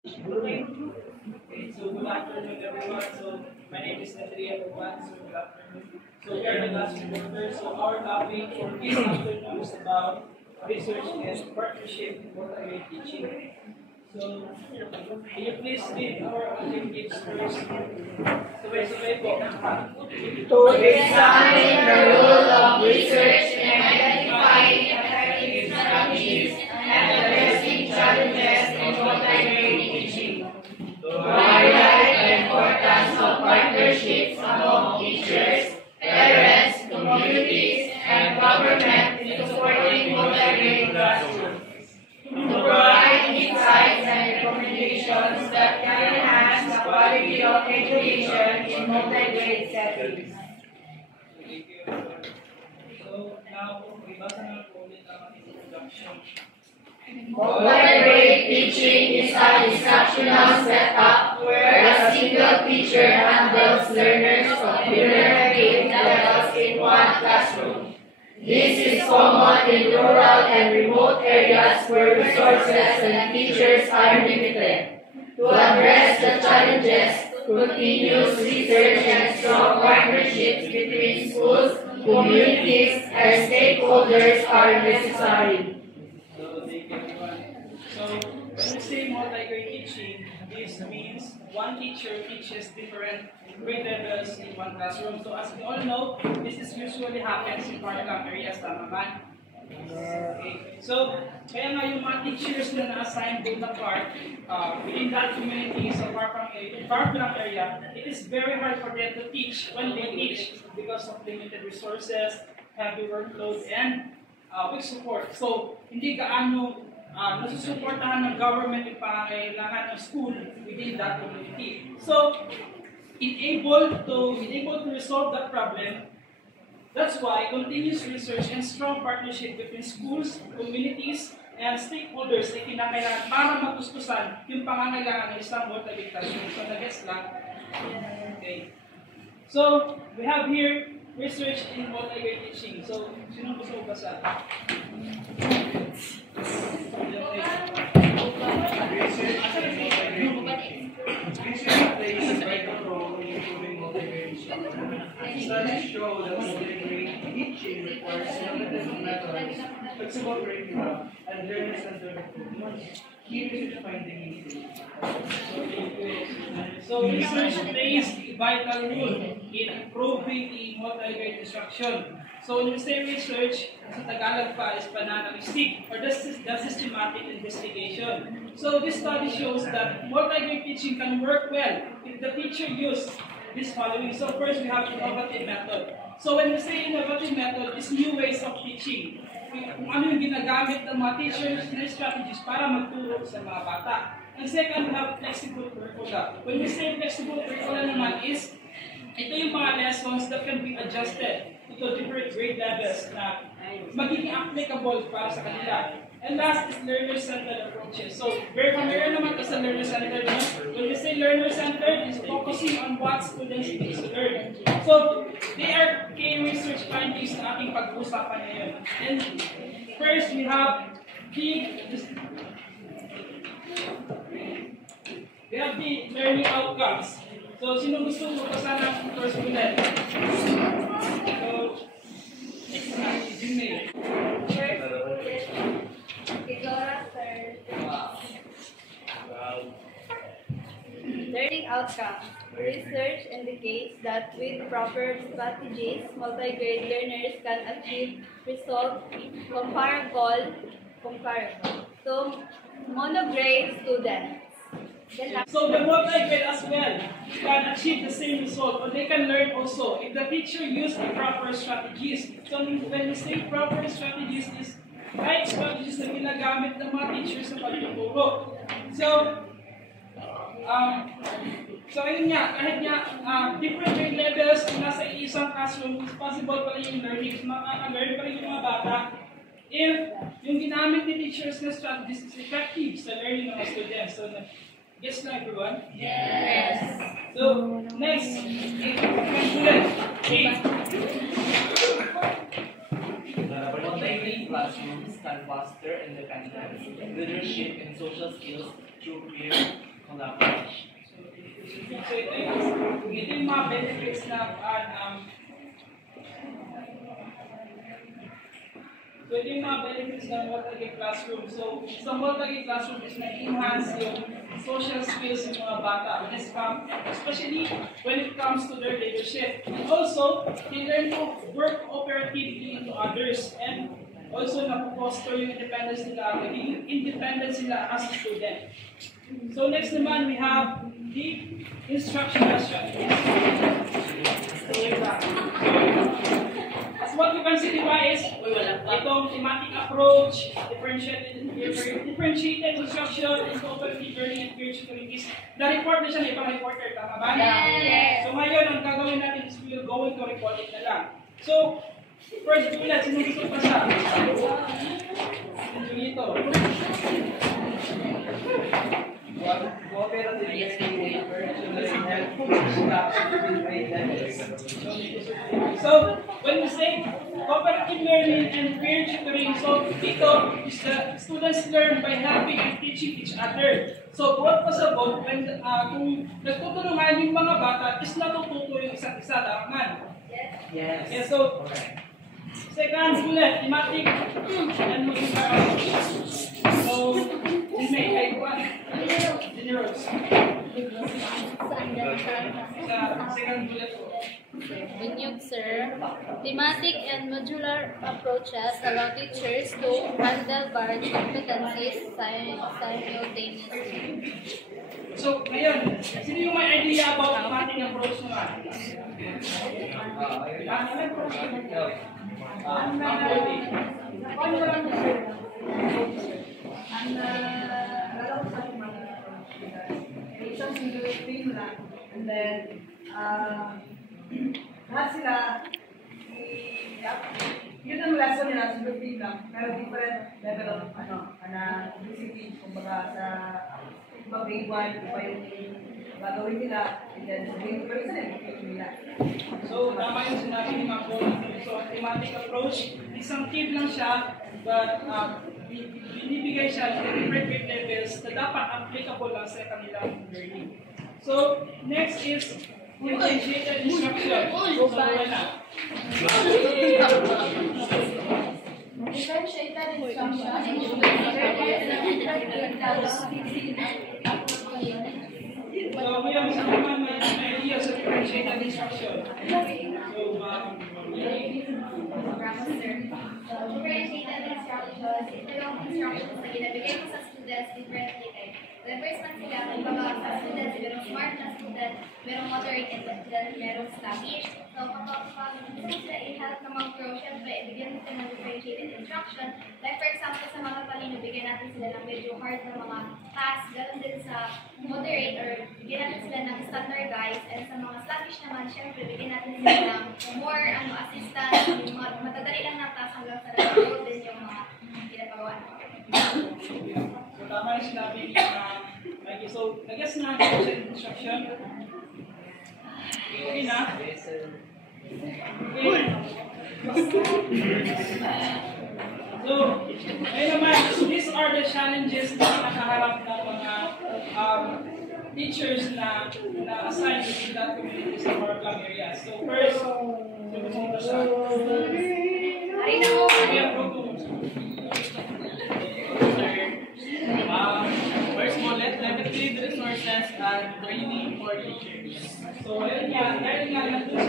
Okay. Okay, so good afternoon everyone. So my name is Andrea Roman. So good afternoon. So we are the last reporter. So our topic for this afternoon is about research and partnership for AI teaching. So can you please read our objectives first? Sabay-sabay po. To examine the role of research in identifying effective strategies and addressing challenges in multi-grade teaching. To highlight the importance of partnerships among teachers, parents, communities, and government in supporting multi-grade classrooms. To provide insights and recommendations that can enhance the quality of education in multi-grade settings. So now, ibasa na po ulit ang introduction. Multi-grade teaching is an instructional setup where a single teacher handles learners of different grade levels in one classroom. This is common in rural and remote areas where resources and teachers are limited. To address the challenges, continuous research and strong partnerships between schools, communities, and stakeholders are necessary. So thank you everyone. So when we say multi-grade teaching, this means one teacher teaches different grade levels in one classroom. So as we all know, this is usually happens in particular areas, tama ba? Okay. So kaya nga yung mga teachers na na-assign doon na part within that community sa far-flung area, it is very hard for them to teach when they teach because of limited resources, heavy workload, and weak support. So hindi gaano nasusuportahan ng government yung pangangailangan ng school within that community. So unable to resolve that problem. That's why continuous research and strong partnership between schools, communities, and stakeholders ay kinakailangan para matustusan yung pangangailangan ng isang multi-grade classroom. So, na-guess lang. Okay. So, we have here research in multi-grade teaching. So, sino gusto ko basa? Research plays a vital role in improving multi-grade instruction. Studies show that multi-grade teaching requires innovative methods, flexible curricula, and learner-centered approach. Key research findings include So research plays a vital role in improving the multi-grade instruction. So when we say research, sa Tagalog pa is pananalistic or the systematic investigation. So this study shows that multi-grade teaching can work well if the teacher uses this following. So first we have innovative method. So when we say innovative method, is new ways of teaching. Kung ano yung ginagamit ng mga teachers na strategies para magturo sa mga bata. And second, we have flexible curricula. When we say flexible curricula naman is, ito yung mga lessons that can be adjusted to different grade levels na magiging applicable para sa kanila. And last is learner-centered approaches. So, very familiar naman sa learner-centered. When we say learner-centered, it's focusing on what students need to learn. So, they are key research findings na ating pag-uusapan ngayon. And first, we have the learning outcomes. So, sino gusto magpasa ng first bullet? So, Jimmy. Learning outcomes. Research indicates that with proper strategies, multi-grade learners can achieve results comparable to monograde students. So the multi-grade as well can achieve the same result, or they can learn also if the teacher uses the proper strategies. So when we say proper strategies is right strategies na ginagamit ng mga teachers sa pagtuturo. So ayun nga, kahit nga different grade levels kung nasa isang classroom, it's possible pa rin yung learning, makaka-learn pa rin yung mga bata if yung ginamit ni teachers na strategies is effective sa learning ng mga students. So, yes na everyone? Yes. So, next, Multi-grade classrooms can foster independence, leadership, and social skills through peer So ito yung mga benefits na So ito yung mga benefits ng multi-gig classroom. So sa multi-gig classroom is na-enhance yung social skills ng mga bata, especially when it comes to their leadership. And also, they learn to work operatively into others and also na-foster yung independence nila, maging independent sila as a student. So next naman, we have the instructional strategies. As what you can see, diba, is itong thematic approach, differentiated instruction, and cooperative learning and peer tutoring is na-report na siya ng ibang reporter, tama ba? Yes. So ngayon, ang gagawin natin is we will go into report it na lang. So, first, Juliet, sino gusto pa siya? Julito. So, when we say cooperative learning and peer tutoring, so dito is the students learn by helping and teaching each other. So, buhat pa sa both, when, kung nagtutulungan yung mga bata, is natututo yung isa't isa, tama man? Yes. Okay, so, second bullet, thematic and modular. So, may type 1. Generals. Second bullet po. Bunyog, sir. Thematic and modular approaches allow teachers to handle varied competencies simultaneously. So, ngayon, sino yung may idea about thematic approach naman? And then, lahat sila, yun ang lesson nila, sunod team lang, pero different level of, discipline, kumbaga sa iba grade 1, iba yung gagawin nila, and then grade 2 pa rin sila, yung nila. So, tama yung sinabi ni Ma'am Paul. So, ang thematic approach, isang tip lang siya, but binibigay siya ng different grade levels na dapat applicable lang sa kanilang learning. So, next is differentiated instruction. So, wala. Differentiated instruction. So, ngayon, sa naman may idea sa differentiated instruction. So, Differentiated instructions, ito yung instructions na ginabigay ko sa students differentiated. The first one sila, kumbaga sa students, merong smart na student, merong moderate and student, merong sluggish. So, kapag gusto sila i-help na mag-grow, syempre, ibigyan natin ng differentiated instruction. Like for example, sa mga palino, bigyan natin sila ng medyo hard na mga tasks, ganoon din sa moderate or bigyan natin sila ng standardized, and sa mga sluggish naman, syempre, bigyan natin sila ng more assistance, yung mga matadali lang na task hanggang sa nag-grow din yung mga ginagawa. So, tama yung sinabi ni Mikey. So, nag-guess na natin sa instruction. Okay na? Okay. So, ayun naman, so these are the challenges na nakaharap ng mga teachers na assigned to that community sa Marclang area. So, first, sumunod siya. Ay, nako! First mo, limited resources and training for teachers. So, ayun nga, dahil nga nandun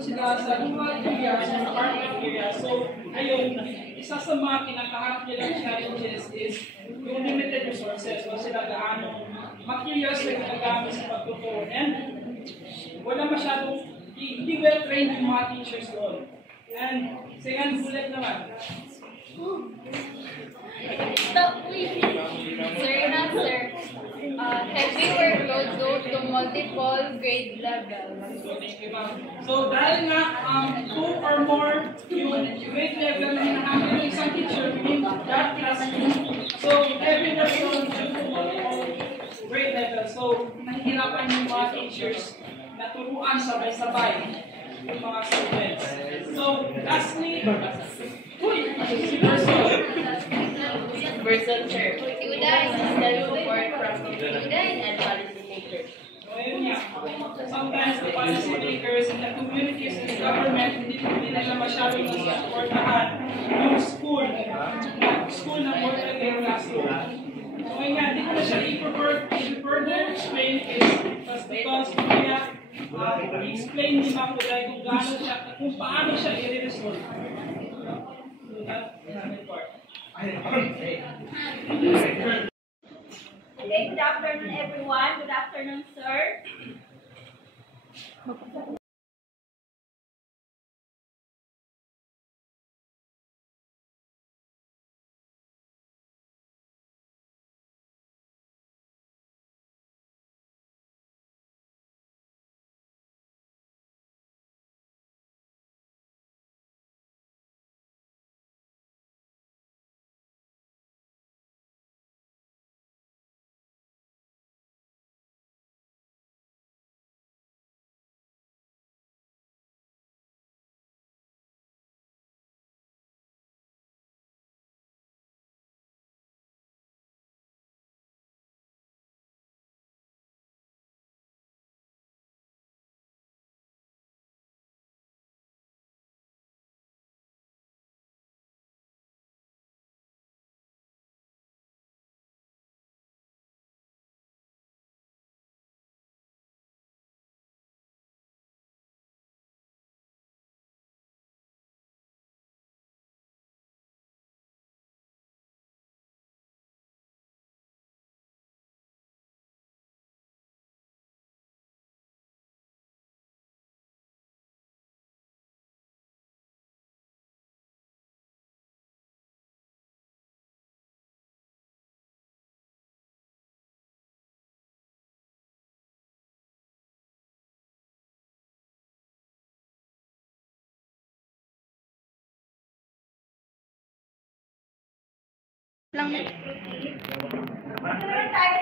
sila sa rural area, sa apartment area. So, ayun, isa sa mga kinakaharap nilang challenges is yung limited resources. So, sila gaano materials na ginagamit sa pagtuturo. And wala masyadong, hindi well-trained yung mga teachers doon. And second bullet naman. Sir, not sir. Heavy workload due to multiple grade levels. So, thank you, ma'am. So, dahil nga, 2 or more yung grade level na hinahamil ng isang teacher within that classroom. So, every person due to multiple grade level. So, nahihirapan yung mga teachers na turuan sabay-sabay yung mga students. So, lastly, si person. person, sir. Si Uday. Social support from community and policymakers. So, ayun nga. Sometimes the policy makers in the communities and the government hindi nila masyadong nasusuportahan yung school ng Monterey classroom. So, ayun nga, hindi ko na siya i-further explain is because kaya i-explain ni Ma'am Uday kung paano siya i-resolve. So, that's the part. Okay, good afternoon everyone. Good afternoon, sir.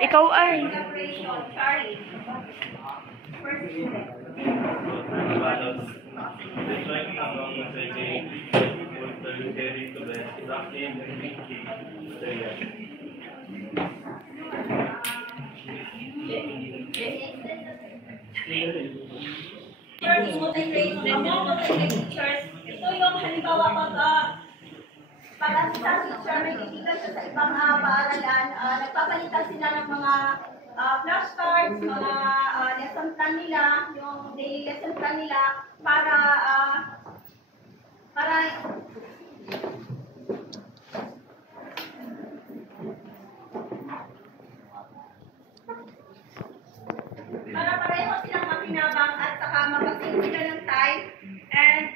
Ikaw ay. Charlie. First student. Motivate teachers. Ito yung halimbawa pag ang isang teacher may titigan siya sa ibang paaralan, nagpapalitan sila ng mga flashcards, mga lesson plan nila, yung daily lesson plan nila para pareho silang makinabang at saka mag-save sila ng time, and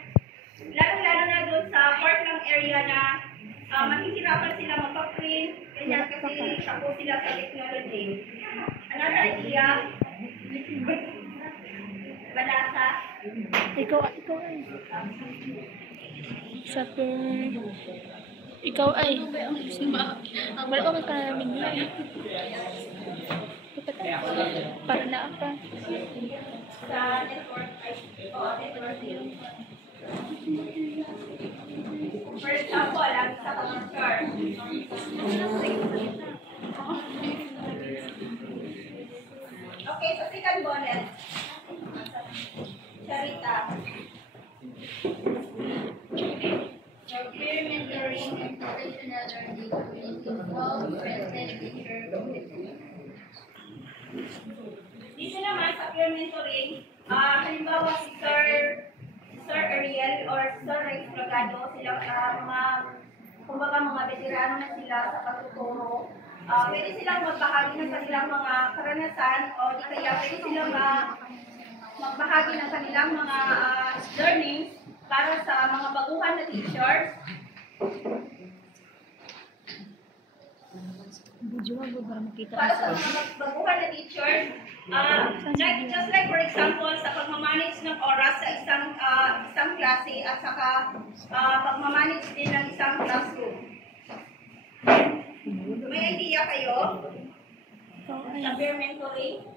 lalo-lalo na doon sa part ng area na mahihirapan sila magpa-print, ganyan kasi sako sila sa technology. Another idea, balasa. Ikaw ay. Ikaw ay. Wala pa man ka namin yun. Para na apa. Sa network, for example, ang sa computer. Okay, so second bullet. Charita. So, peer mentoring and professional learning will involve present teacher competence. Dito naman sa peer mentoring, halimbawa si Sir Ariel or Sir Rex Plagado, sila kumbaga mga veterano na sila sa pagtuturo. Pwede silang magbahagi ng kanilang mga karanasan o di kaya pwede silang magbahagi ng kanilang mga learnings para sa mga baguhan na teachers. Para sa mga baguhan na teachers, just like for example, sa pagmamanage ng oras sa isang klase at saka pagmamanage din ng isang classroom. May idea kayo sa peer mentoring?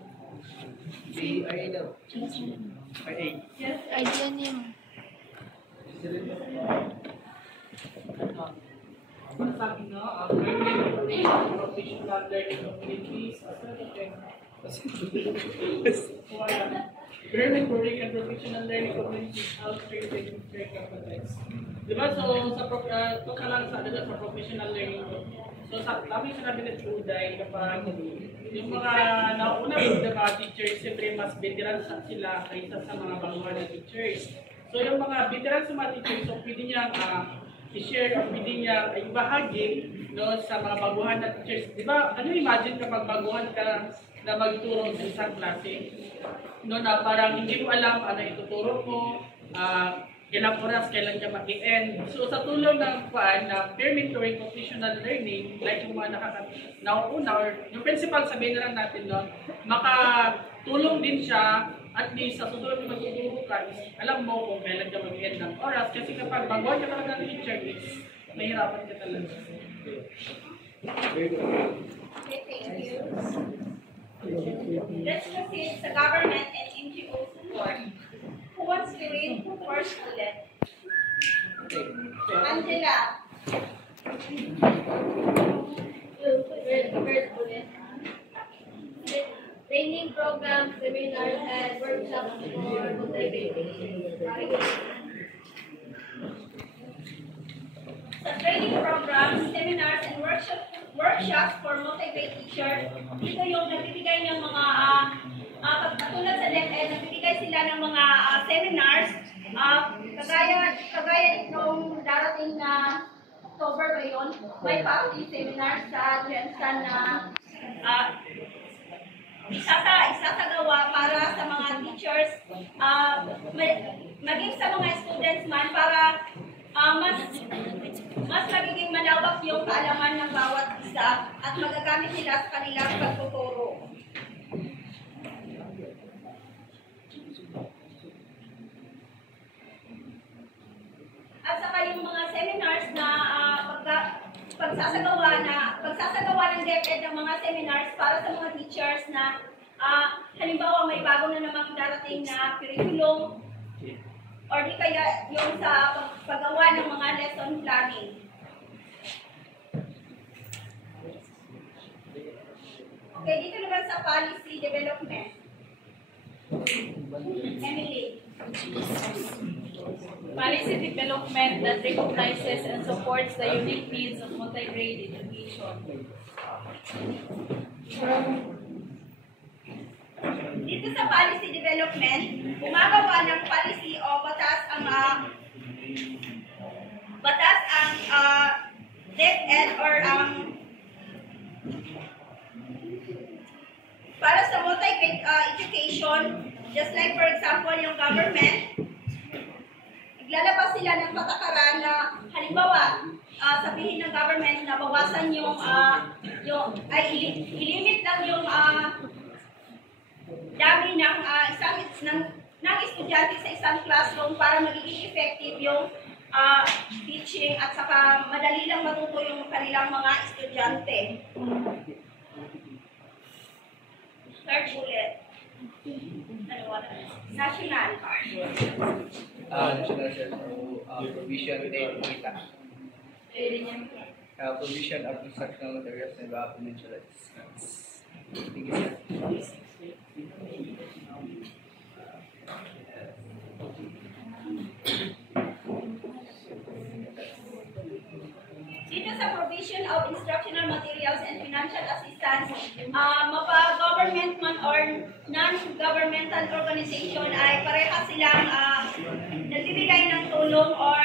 Yes. Idea niya. sa akin, no? Professional learning communities. Learning and professional learning communities outside the context. Diba? So, ito ka lang sa professional learning. So, sabi sinabi ng Juday kapag yung mga nauna yung mga teachers, siyempre mas veteran sila kaysa sa mga baguhan na teachers. So, yung mga veteran sa mga teachers, so pwede niyang i-share o pwede niya ibahagi no, sa mga baguhan na teachers. Diba? Ano imagine kapag baguhan ka na magturo sa isang klase? No, na parang hindi mo alam ano ituturo mo, ilang oras, kailan ka mag-i-end. So sa tulong ng na peer mentoring professional learning, like yung mga nauuna or yung principal sabihin na lang natin, no, makatulong din siya at least sa susunod na magtuturo ka, alam mo kung kailan ka mag-i-end ng oras. Kasi kapag baguhan ka talaga ng teacher, mahirapan ka talaga. Okay, thank you. Let's proceed sa government and NGO support. Who wants to read first bullet? Angela. First bullet. Training programs, seminars, and workshops for motivating. Sa training programs, seminars, and workshops for motivate teachers, dito yung nagbibigay ng mga katulad sa DepEd, nagbibigay sila ng mga seminars, kagaya nung darating na October ba yun, may faculty seminars sa Jensen na isasagawa para sa mga teachers, maging sa mga students man para mas magiging malawak yung kaalaman ng bawat isa at magagamit nila sa kanilang pagtuturo. At saka yung mga seminars na pagsasagawa ng DepEd ng mga seminars para sa mga teachers na halimbawa may bago na namang darating na curriculum or di kaya yung sa paggawa ng mga lesson planning. Okay, dito naman sa policy development. Emily. Policy development that recognizes and supports the unique needs of multi-grade education. Dito sa policy development, gumagawa ng policy o batas ang DepEd or para sa multi-grade education, just like for example yung government, naglalabas sila ng patakaran na halimbawa sabihin ng government na bawasan ilimit lang yung dami ng estudyante sa isang classroom para magiging effective yung teaching at saka madali lang matuto yung kanilang mga estudyante. Third bullet. National. National provision data. Provision of instructional materials and documental assistance. Thank you, sir. Dito sa provision of instructional materials and financial assistance, mapa-government man or non-governmental organization ay parehas silang nagbibigay ng tulong or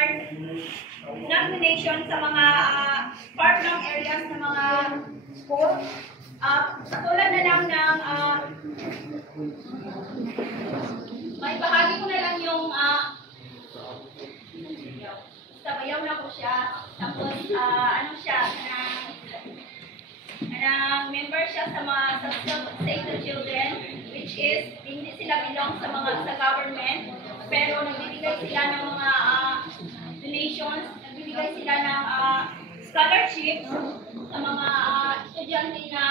non-donation sa mga far-flung areas ng mga school. Katulad na lang ng may bahagi ko na lang yung sabayaw na ko siya. Tapos, member siya sa mga Save the Children, which is, hindi sila belong sa government, pero nagbibigay sila ng mga donations, nagbibigay sila ng scholarships sa mga estudyante na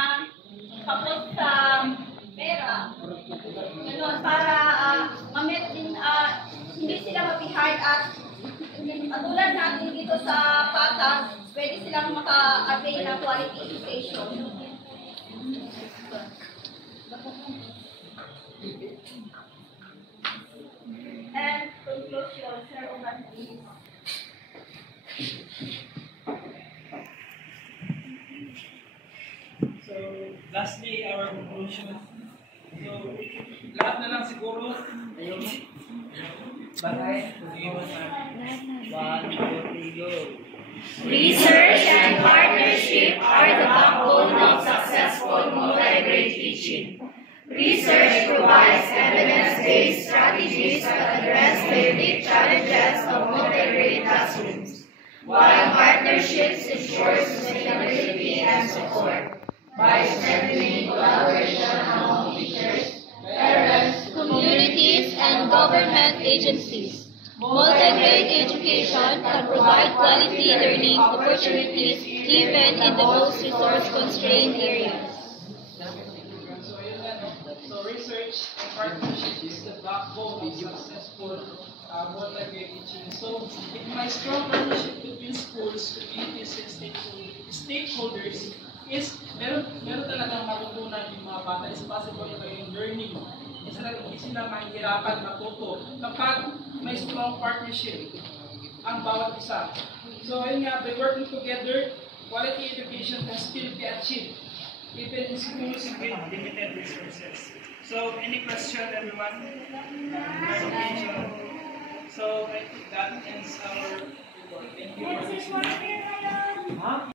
kapos sa pera. Ganun, para ma-meet din, hindi sila ma-behind at tulad natin dito sa PATA, pwede silang maka-avail ng quality education. And conclusion, Sir Oman, please. So, lastly, our conclusion. So, lahat na lang siguro. Ayun. Batay. One, two, three, go. Research and partnership are the backbone of successful multi-grade teaching. Research provides evidence-based strategies that address the unique challenges of multi-grade classrooms, while partnerships ensure sustainability and support by strengthening collaboration among teachers, parents, Communities and government agencies. Multi-grade education can provide quality learning opportunities even in the most resource-constrained areas. So, yun nga, no? So, research and partnership is the backbone of successful multi-grade teaching. So, with my strong partnership between schools, communities, and stakeholders, is meron talagang matutunan yung mga bata. It's possible yung learning. Hindi sila mahihirapan matuto kapag may strong partnership ang bawat isa. So, ayun nga, by working together, quality education can still be achieved even in schools with limited resources. So, any question, everyone? So, I think that ends our report. Thank you for listening.